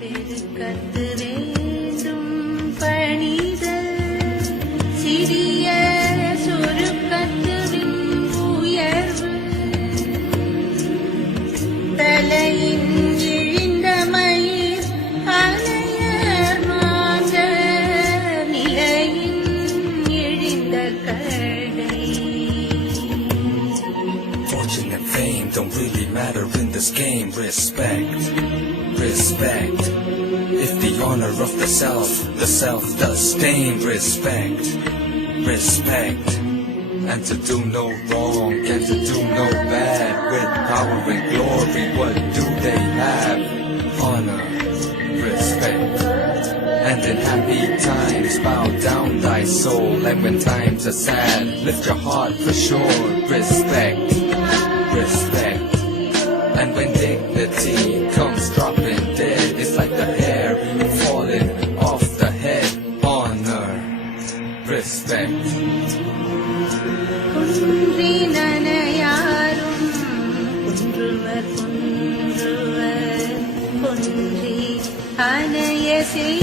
பெருக்கத்து வேண்டும் பணிதல் சிறிய சுருக்கத்துவின் உயர்வு தலையின் இழிந்த மயிர் அலையர் மாந்த நிலையின் இழிந்த கடை. Fortune and fame don't really matter in this game. Respect, respect. If the honor of the self does stain. Respect, respect. And to do no wrong and to do no bad. With power and glory, what do they have? Honor, respect. And in happy times, bow down thy soul. And when times are sad, lift your heart for sure. Respect, respect. And when dignity comes dropping dead, it's like the hair falling off the head. Honor, respect. குன்றினனையாரும் குன்றுவர் குன்றுவர் குன்றி அணைய செய்